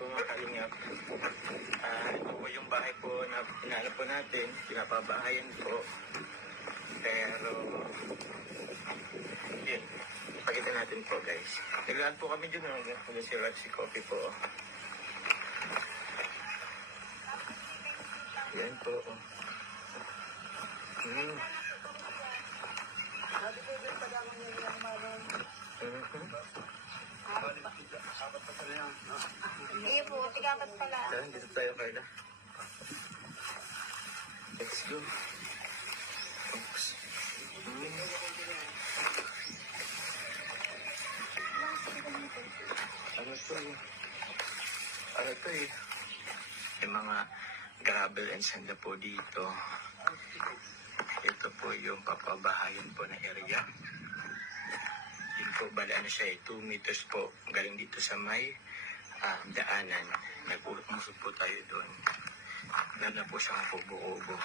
po mga kalingap. Ito po yung bahay po na pinala po natin, pinapabahayan po. Pero, yun, pakita natin po guys. Naglaan po kami dyan, si Ratsi Coffee po. Yan po. Hindi po, tigapat pala. Dito tayo, Carla. Let's go. Oops. Ano to eh? Ano to eh? Yung mga gravel and sanda po dito. Ito po yung papabahayan po na area. Yun po, bala ano siya eh, 2 meters po. Galing dito sa may daanan. Nagpulot po tayo doon. Alam na po siyang kubo-kubo.